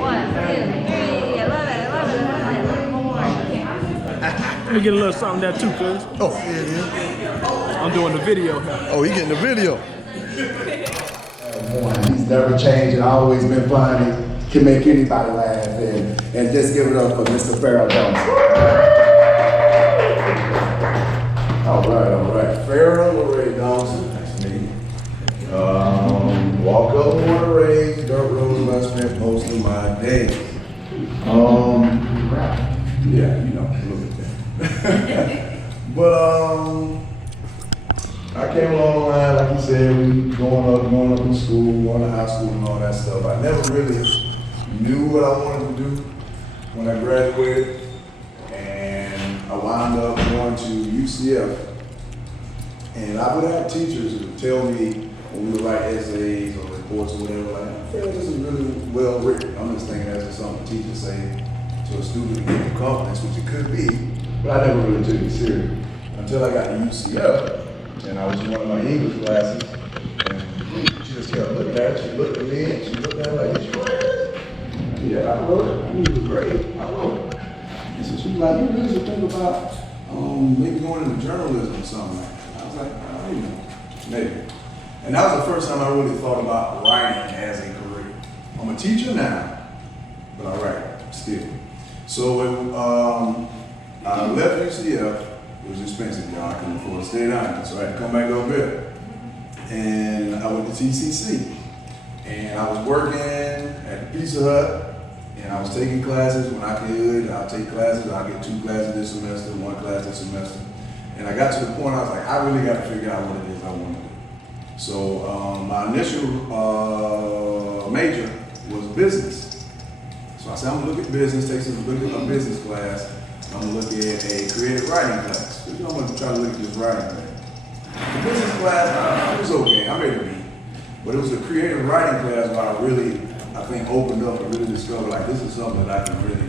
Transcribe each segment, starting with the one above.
1, 2, 3. I love it. I love it. I love it. One more. Let me get a little something there too, cuz. Oh, yeah, it is. I'm doing the video. Oh, he getting the video. He's never changed and always been funny. Can make anybody laugh and just give it up for Mr. Farrah Donaldson. All right. Farrah Laray Donaldson, nice to meet you. Wakulla, born and raised, dirt roads where I spent most of my days. Yeah, you know, a little bit there. But I came along the line, like you said, we going up in school, going to high school and all that stuff. I never really knew what I wanted to do when I graduated, and I wound up going to UCF. And I would have teachers who would tell me when we would write essays or reports or whatever, like, I feel this is really well written. I'm just thinking that's just something teachers say to a student to give you confidence, which it could be, but I never really took it serious until I got to UCF. And I was in one of my English classes, and she just kept looking at it. She looked at me, and she looked at it like, "Did you write this?" Yeah, I wrote it. I knew it was great. I wrote it. And so she was like, "You really should think about maybe going into journalism or something like that." I was like, "Oh, you know, maybe." And that was the first time I really thought about writing as a career. I'm a teacher now, but I write still. So I left UCF. It was expensive, y'all. I couldn't afford to stay down, so I had to come back up here. And I went to TCC. And I was working at the Pizza Hut, and I was taking classes when I could. I'll take classes, I'll get 2 classes this semester, 1 class this semester. And I got to the point I was like, I really got to figure out what it is I want to do. So my initial major was business. So I said, I'm gonna look at business, take some look at my business class. I'm gonna look at a creative writing class. I'm gonna try to look at this writing class. The business class, it was okay, I made it read. But it was a creative writing class where I really, I think, opened up and really discovered, like, this is something that I can really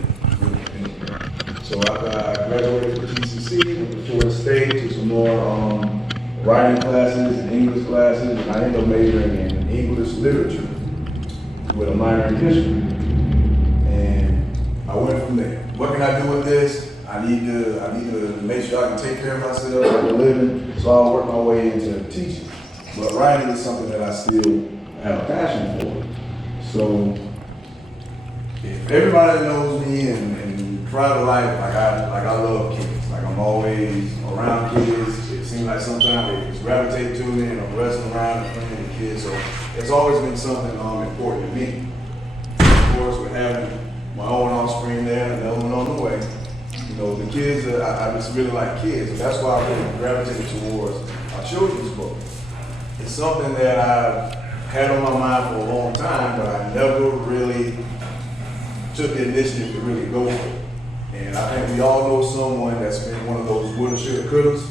do. So after I graduated from TCC, went to Florida State, took some more writing classes and English classes, and I ended up majoring in English literature with a minor in history. And I went from there. What can I do with this? I need to make sure I can take care of myself, make a living, so I'll work my way into teaching. But writing is something that I still have a passion for. So if everybody knows me and try to life, like I love kids. Like I'm always around kids. It seems like sometimes they just gravitate to me and I'm wrestling around and playing with kids. So it's always been something important to me. Of course, with having my own offspring there and another one on the way. You know, the kids, I just really like kids, and that's why I really gravitated towards our children's book. It's something that I've had on my mind for a long time, but I never really took the initiative to really go for it. And I think we all know someone that's been one of those woulda, shoulda, couldas,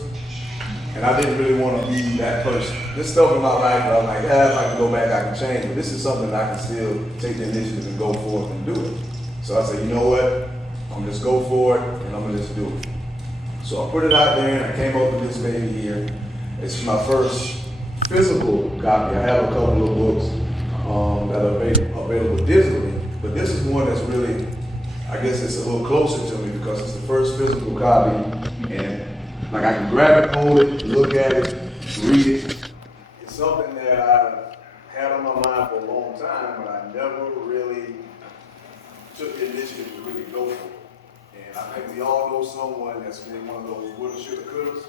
and I didn't really want to be that person. This stuff in my life, I'm like, if I can go back, I can change, but this is something that I can still take the initiative and go forth and do it. So I said, you know what? I'm gonna just go for it, and I'm gonna just do it. So I put it out there, and I came up with this baby here. It's my first physical copy. I have a couple of books that are available digitally, but this is one that's really, I guess it's a little closer to me because it's the first physical copy, and like I can grab it, hold it, look at it, read it. It's something that I've had on my mind for a long time, but I never really took the initiative to really go for it. And I think we all know someone that's been one of those woulda, shoulda, couldas.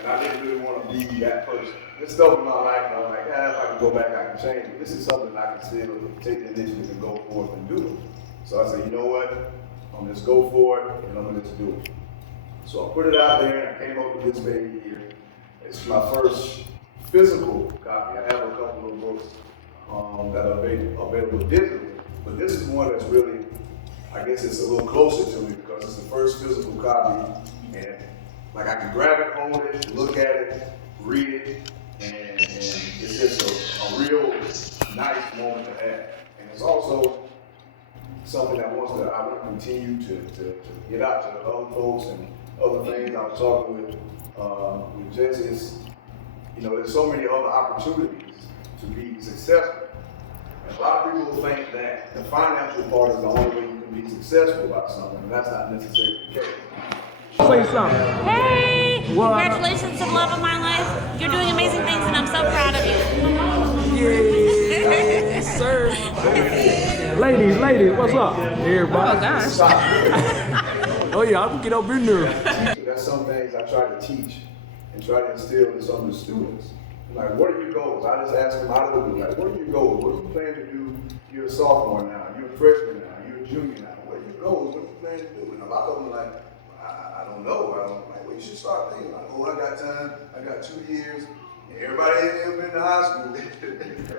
And I didn't really want to be that person. This stuff in my life, and I'm like, if I can go back, I can change it. This is something I can still take the initiative and go forth and do it. So I said, you know what? I'm gonna just go for it, and I'm gonna just do it. So I put it out there, and I came up with this baby here. It's my first physical copy. I have a couple of books that are available digitally, but this is one that's really, I guess it's a little closer to me because it's the first physical copy, and like I can grab it, hold it, look at it, read it, and it's just a real nice moment to have. And it's also something that I want to continue to get out to the other folks and other things. I was talking with Jesse. You know, there's so many other opportunities to be successful. And a lot of people think that the financial part is the only way you can be successful about something, and that's not necessarily the case. Say something. Hey! What? Congratulations to the love of my life. You're doing amazing things and I'm so proud of you. Yes, sir. Ladies, what's up? Everybody. Oh gosh. Oh yeah, I'm gonna get up in there. That's some things I try to teach and try to instill in some of the students. Like, what are your goals? I just ask them out of the blue, like, what are your goals? What do you plan to do? You're a sophomore now, you're a freshman now, you're a junior now. What are your goals? What do you plan to do? And a lot of them are like, I don't know. Like, well, you should start thinking like, oh, I got time, I got 2 years. And everybody ain't been to high school.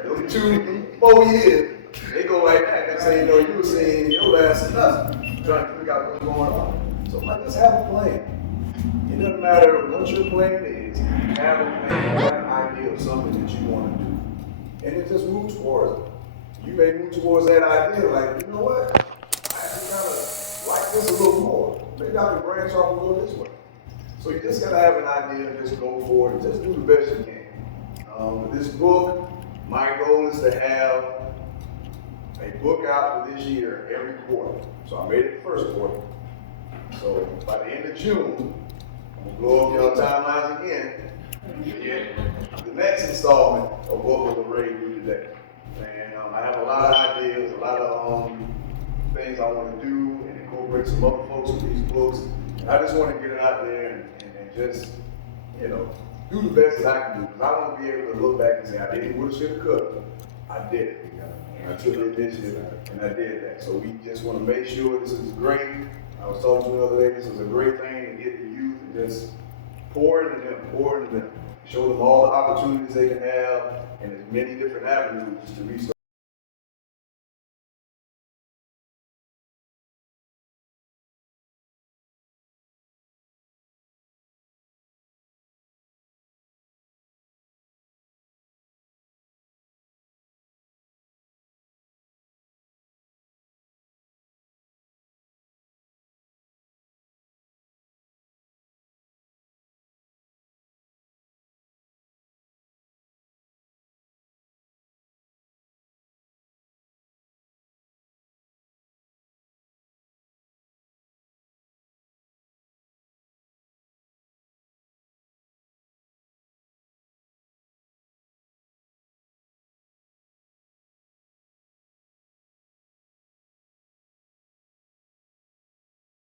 Those 2, 4 years, they go like that. Next thing you know, you were saying your last semester, trying to figure out what's going on. So like, let's have a plan. It doesn't matter what your plan is, have a plan, have an idea of something that you want to do. And then just move towards it. You may move towards that idea like, you know what? I actually kind of like this a little more. Maybe I can branch off and go this way. So you just gotta have an idea and just go for it and just do the best you can. With this book, my goal is to have a book out for this year every quarter. So I made it the first quarter. So by the end of June, I'm gonna blow up your timelines again. Yeah. The next installment of Wakulla Laray do today. And I have a lot of ideas, a lot of things I want to do and incorporate some other folks with these books. And I just want to get it out there and just, you know, do the best that I can do. Because I want to be able to look back and say, I didn't would have, should have, could have. I did it. I took the initiative and I did that. So we just want to make sure this is great. I was talking to another lady, this is a great thing to get the youth and just pour into them, show them all the opportunities they can have and as many different avenues to reach